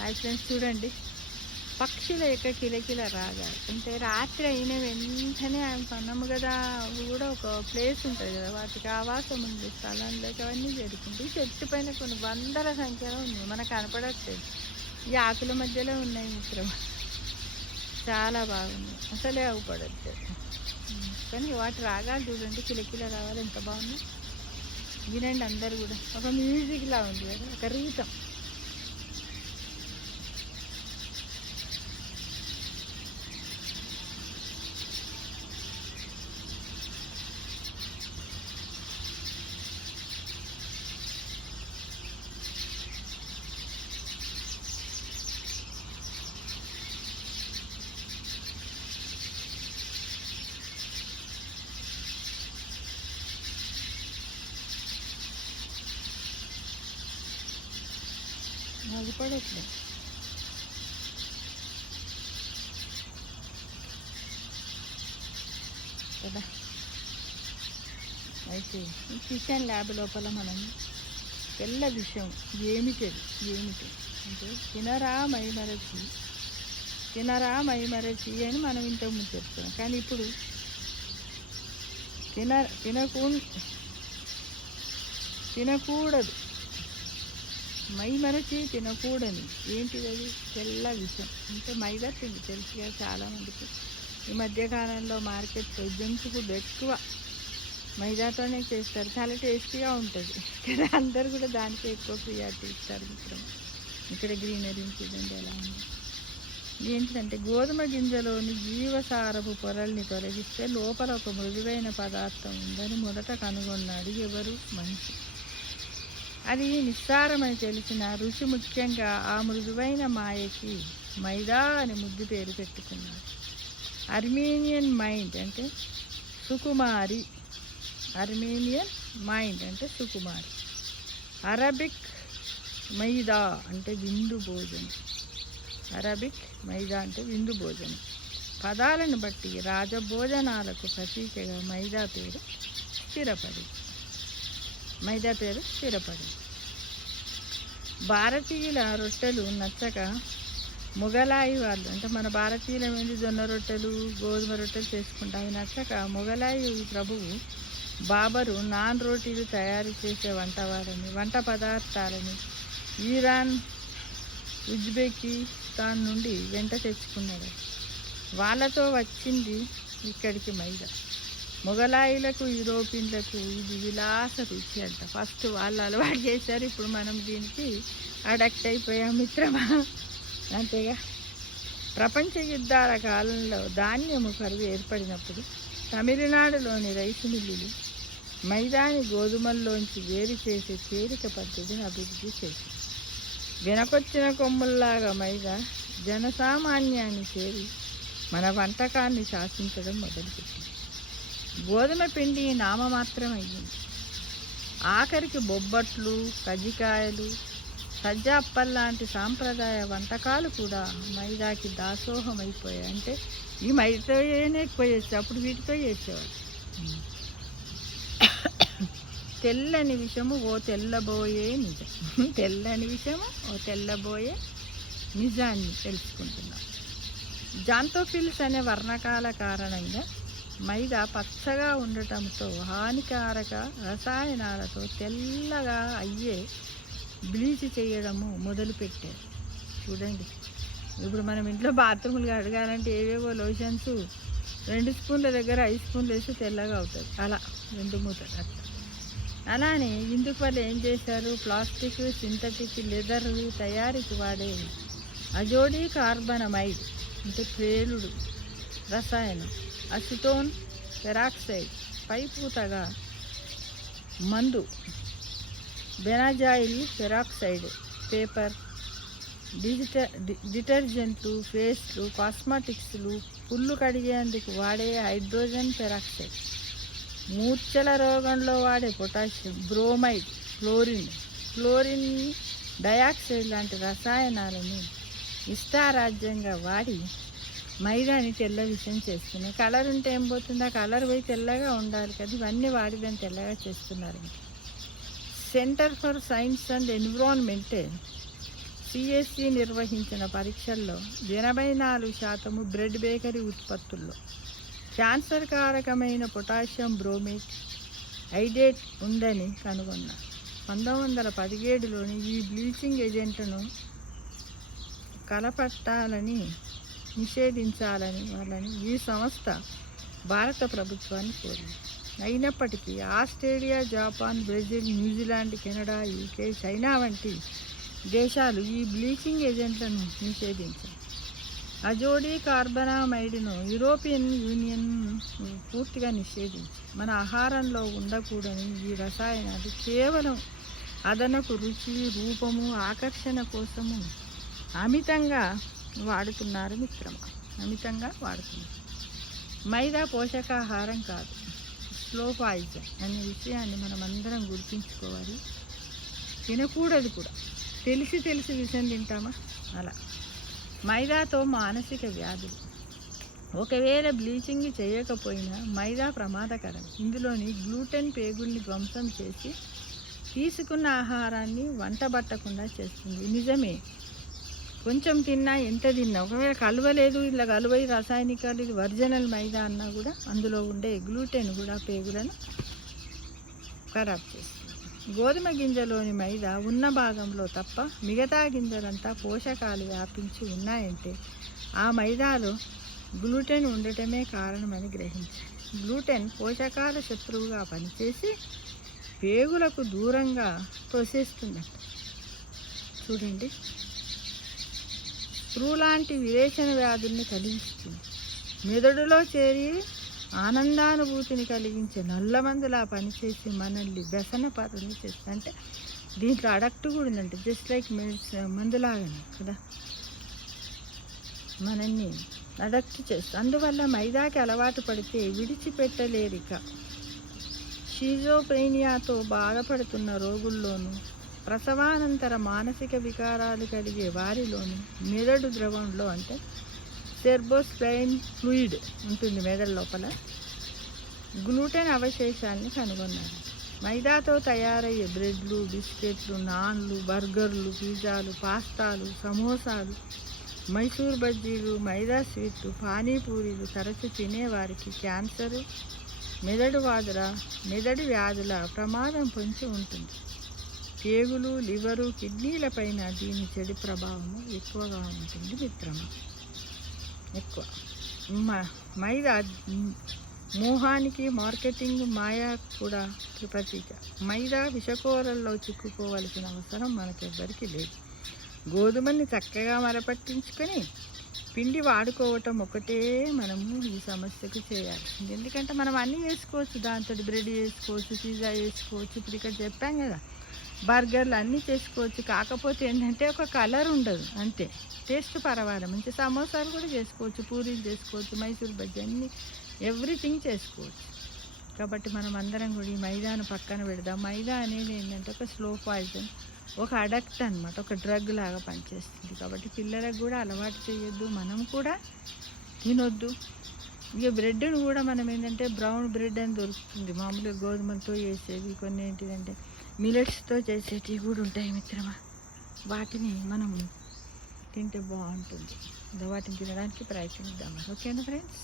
Hi friends, చూడండి పక్షుల యొక్క కిలకిల రాగాలు. అంటే రాత్రి అయిన వెంటనే ఆమె పన్నము కదా, అవి కూడా ఒక ప్లేస్ ఉంటుంది కదా, వాటికి ఆవాసం ఉంది, స్థలంలోకి అవన్నీ జరుగుతుంది. చెట్టు పైన కొన్ని వందల సంఖ్యలో ఉన్నాయి, మనకు కనపడట్లేదు. ఈ ఆకుల మధ్యలో ఉన్నాయి మిత్రం, చాలా బాగుంది, అసలే అవ్వపడట్లేదు. కానీ వాటి రాగాలు చూడండి, కిలకిల రాగాలు ఎంత బాగున్నాయి. వినండి అందరు కూడా, ఒక మ్యూజిక్లా ఉంది కదా, ఒక రీతం. అది పడట్లేదు కదా. అయితే ఈ కిచెన్ ల్యాబ్ లోపల మనం తెల్ల విషయం ఏమిటి అంటే తినరా మైమరచి అని మనం ఇంతకుముందు చెప్తున్నాం. కానీ ఇప్పుడు తినకూడదు, మైమరచి తినకూడని ఏంటిది అది? తెల్ల విషం. అంటే మైదా పిండి తెలుసు కదా చాలామందికి. ఈ మధ్యకాలంలో మార్కెట్లో జంక్ ఫుడ్ ఎక్కువ మైదాతోనే చేస్తారు, చాలా టేస్టీగా ఉంటుంది కానీ అందరు కూడా దానికే ఎక్కువ ప్రియారిటీ ఇస్తారు మిత్రం. ఇక్కడ గ్రీనరీ చూడండి ఎలా ఉంది. ఏంటంటే గోధుమ గింజలోని జీవసారపు పొరల్ని తొలగిస్తే లోపల ఒక మృదువైన పదార్థం ఉందని మొదట కనుగొన్నాడు ఎవరు? మనిషి. అది నిస్సారమని తెలిసిన రుచి ముఖ్యంగా ఆ మృదువైన మాయకి మైదా అని ముద్దు పేరు పెట్టుకున్నాడు. అర్మేనియన్ మైండ్ అంటే సుకుమారి, అరబిక్ మైదా అంటే విందు భోజనం. పదాలను బట్టి రాజభోజనాలకు ప్రతీకగా మైదా పేరు స్థిరపడి. భారతీయుల రొట్టెలు నచ్చక మొఘలాయి వాళ్ళు, అంటే మన భారతీయుల మీద జొన్న రొట్టెలు గోధుమ రొట్టెలు చేసుకుంటాం, అవి నచ్చక మొఘలాయి ప్రభువు బాబరు నాన్ రోటీలు తయారు చేసే వంట పదార్థాలని ఇరాన్, ఉజ్బెకిస్తాన్ నుండి వెంట తెచ్చుకున్నాడు. వాళ్ళతో వచ్చింది ఇక్కడికి మైదా. మొఘలాయిలకు యూరోపియన్లకు ఇది విలాస రుచి అంట. ఫస్ట్ వాళ్ళు అలవాటు చేశారు, ఇప్పుడు మనం దీనికి అడక్ట్ అయిపోయాం మిత్రమా, అంతేగా. ప్రపంచ యుద్ధాల కాలంలో ధాన్యము కరువు ఏర్పడినప్పుడు తమిళనాడులోని రైసు మిల్లులు మైదాని గోధుమల్లోంచి వేరు చేసే తేలిక పద్ధతిని అభివృద్ధి చేశారు. వెనకొచ్చిన కొమ్ముల్లాగా మైదా జనసామాన్యాన్ని చేరి మన వంటకాన్ని శాసించడం మొదలుపెట్టింది. గోధుమ పిండి నామమాత్రం అయ్యింది. ఆఖరికి బొబ్బట్లు, కజ్జికాయలు, సజ్జ అప్పల్లాంటి సాంప్రదాయ వంటకాలు కూడా మైదాకి దాసోహం అయిపోయాయి. అంటే ఈ మైదానే ఎక్కువ చేస్తారు, అప్పుడు వీటితో చేసేవారు. తెల్లని విషము ఓ తెల్లబోయే నిజాన్ని తెలుసుకుంటున్నాం. జాంతోఫిల్స్ అనే వర్ణకాల కారణంగా మైదా పచ్చగా ఉండటంతో హానికారక రసాయనాలతో తెల్లగా అయ్యే బ్లీచ్ చేయడము మొదలుపెట్టారు. చూడండి, ఇప్పుడు మనం ఇంట్లో బాత్రూములు కడగాలంటే ఏవేవో లోషన్స్ 2 స్పూన్ల దగ్గర 5 స్పూన్లు వేసి తెల్లగా అవుతుంది, అలా 2 మూతలు అట్లా. అలానే ఇందుకు వాళ్ళు ఏం చేశారు? ప్లాస్టిక్, సింథటిక్ లెదర్ తయారీకి వాడే అజోడీ కార్బనమైడ్ అంటే పేలుడు రసాయనం, అసిటోన్ పెరాక్సైడ్, పైపూతగా మందు, బెనాజాయిల్ పెరాక్సైడ్, పేపర్, డిటర్జెంట్లు, పేస్ట్లు, కాస్మెటిక్స్లు, పుల్లు కడిగేందుకు వాడే హైడ్రోజన్ పెరాక్సైడ్, మూర్ఛల రోగంలో వాడే పొటాషియం బ్రోమైడ్, క్లోరిన్ డయాక్సైడ్ లాంటి రసాయనాలను ఇష్టారాజ్యంగా వాడి మైదాని తెల్ల విషయం చేస్తున్నాయి. కలర్ ఉంటే ఏం పోతుంది? ఆ కలర్ పోయి తెల్లగా ఉండాలి కదా, ఇవన్నీ వాడి దాన్ని తెల్లగా చేస్తున్నారు. Centre for science and environment CSC నిర్వహించిన పరీక్షల్లో 84% బ్రెడ్ బేకరీ ఉత్పత్తుల్లో క్యాన్సర్ కారకమైన పొటాషియం బ్రోమేట్ ఐడేట్ ఉందని కనుగొన్నారు. 1917లోని ఈ బ్లీచింగ్ ఏజెంట్ను కలపట్టాలని నిషేధించాలని వాళ్ళని ఈ సంస్థ భారత ప్రభుత్వాన్ని కోరింది. అయినప్పటికీ Australia, Japan, Brazil, New Zealand, Canada, UK, China వంటి దేశాలు ఈ బ్లీచింగ్ ఏజెంట్లను నిషేధించాయి. అజోడీ కార్బనామైడ్ను యూరోపియన్ యూనియన్ పూర్తిగా నిషేధించింది. మన ఆహారంలో ఉండకూడని ఈ రసాయనాలు కేవలం అదనపు రుచి, రూపము, ఆకర్షణ కోసము అమితంగా వాడుతున్నారు మిత్రమా, అమితంగా వాడుతున్నారు. మైదా పోషకాహారం కాదు, స్లో పాయిజన్ అనే విషయాన్ని మనం అందరం గుర్తుంచుకోవాలి. తినకూడదు కూడా. తెలిసి విషయం తింటామా? అలా. మైదాతో మానసిక వ్యాధులు. ఒకవేళ బ్లీచింగ్ చేయకపోయినా మైదా ప్రమాదకరం. ఇందులోని గ్లూటెన్ పేగుల్ని ధ్వంసం చేసి తీసుకున్న ఆహారాన్ని వంటబట్టకుండా చేస్తుంది. నిజమే, కొంచెం తిన్నా, ఎంత తిన్నా, ఒకవేళ కలవలేదు, ఇలా కలువై రాసాయనికాలు, ఇది ఒరిజినల్ మైదా అన్నా కూడా అందులో ఉండే గ్లూటెన్ కూడా పేగులను ఖరాబ్ చేస్తుంది. గోధుమ గింజలోని మైదా ఉన్న భాగంలో తప్ప మిగతా గింజలంతా పోషకాలు వ్యాపించి ఉన్నాయంటే ఆ మైదాలో గ్లూటెన్ ఉండటమే కారణమని గ్రహించాలి. గ్లూటెన్ పోషకాల శత్రువుగా పనిచేసి పేగులకు దూరంగా తోసేస్తుందంట. చూడండి, స్క్రూ లాంటి విరేచన వ్యాధుల్ని కలిగిస్తుంది. మెదడులో చేరి ఆనందానుభూతిని కలిగించే నల్లమందులా పనిచేసి మనల్ని వ్యసన పరుని చేస్తుంది. అంటే దీంట్లో అడక్ట్ కూడా ఉందంటే, జస్ట్ లైక్ మందులాగానే కదా, మనల్ని అడక్ట్ చేస్తుంది. అందువల్ల మైదాకి అలవాటు పడితే విడిచిపెట్టలేరిక. షిజోఫ్రెనియాతో బాధపడుతున్న రోగుల్లోనూ, ప్రసవానంతర మానసిక వికారాలు కలిగే వారిలోనూ మెదడు ద్రవంలో, అంటే సెర్బోస్పైన్ ఫ్లూయిడ్ ఉంటుంది మెదడు లోపల, గ్లూటెన్ అవశేషాలని కనుగొన్నారు. మైదాతో తయారయ్యే బ్రెడ్లు, బిస్కెట్లు, నాన్లు, బర్గర్లు, పిజ్జాలు, పాస్తాలు, సమోసాలు, మైసూర్ బజ్జీలు, మైదా స్వీట్లు, పానీపూరీలు తరచు తినేవారికి క్యాన్సరు, మెదడు వ్యాధుల ప్రమాదం పొంచి ఉంటుంది. పేగులు, లివరు, కిడ్నీలపైన దీని చెడు ప్రభావము ఎక్కువగా ఉంటుంది మిత్రమా, ఎక్కువ. మైదా మోహానికి, మార్కెటింగ్, మాయా కూడా ప్రతీక. మైదా విషకోరల్లో చిక్కుకోవలసిన అవసరం మనకెవ్వరికి లేదు. గోధుమని చక్కగా మరపట్టించుకొని పిండి వాడుకోవటం ఒకటే మనము ఈ సమస్యకు చేయాలి. ఎందుకంటే మనం అన్నీ చేసుకోవచ్చు, దాంతో బ్రెడ్ చేసుకోవచ్చు, పిజ్జా చేసుకోవచ్చు, ఇప్పుడు ఇక్కడ చెప్పాం కదా, బర్గర్లు అన్నీ చేసుకోవచ్చు. కాకపోతే ఏంటంటే ఒక కలర్ ఉండదు అంతే, టేస్ట్ పర్వాలేదు. మంచి సమోసాలు కూడా చేసుకోవచ్చు, పూరీలు చేసుకోవచ్చు, మైసూర్ బజ్జీ, అన్నీ ఎవ్రీథింగ్ చేసుకోవచ్చు. కాబట్టి మనం అందరం కూడా ఈ మైదాను పక్కన పెడదాం. మైదా అనేది ఏంటంటే ఒక స్లో పాయిజన్, ఒక అడక్ట్ అనమాట, ఒక డ్రగ్ లాగా పనిచేస్తుంది. కాబట్టి పిల్లలకు కూడా అలవాటు చేయొద్దు, మనం కూడా తినొద్దు. ఇక బ్రెడ్ను కూడా మనం ఏంటంటే బ్రౌన్ బ్రెడ్ అని దొరుకుతుంది, మామూలుగా గోధుమలతో చేసేవి, కొన్ని ఏంటిదంటే మిలెట్స్తో చేసేటివి కూడా ఉంటాయి మిత్రమా. వాటిని మనం తింటే బాగుంటుంది. వాటిని తినడానికి ప్రయత్నిద్దాం. ఓకేనా ఫ్రెండ్స్?